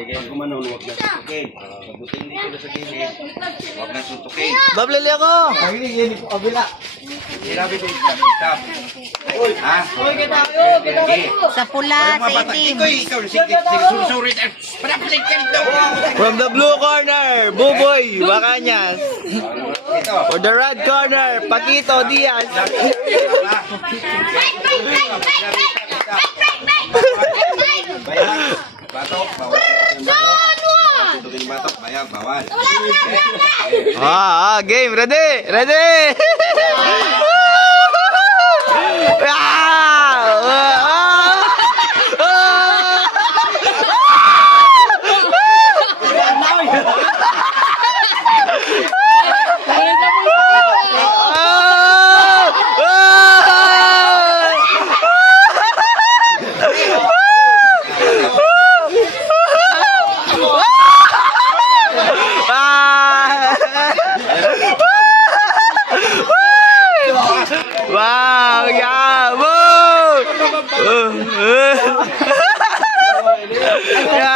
Pag kumanon, huwag na sutukin. Pagutin dito na sa gilid. Huwag na sutukin. Bablali ako! Sinabi ko, stop. Ha? Sige. Sa pula, sa itim. Ikaw, sige, susurit. Parapalik ka nito. From the blue corner, Buboy Bacanyas. Ito. For the red corner, Paquito Diaz. Batok, bawal. Tutukin batok, bayag, bawal. Game, ready! Ready! Wow, yeah, woo! Yeah.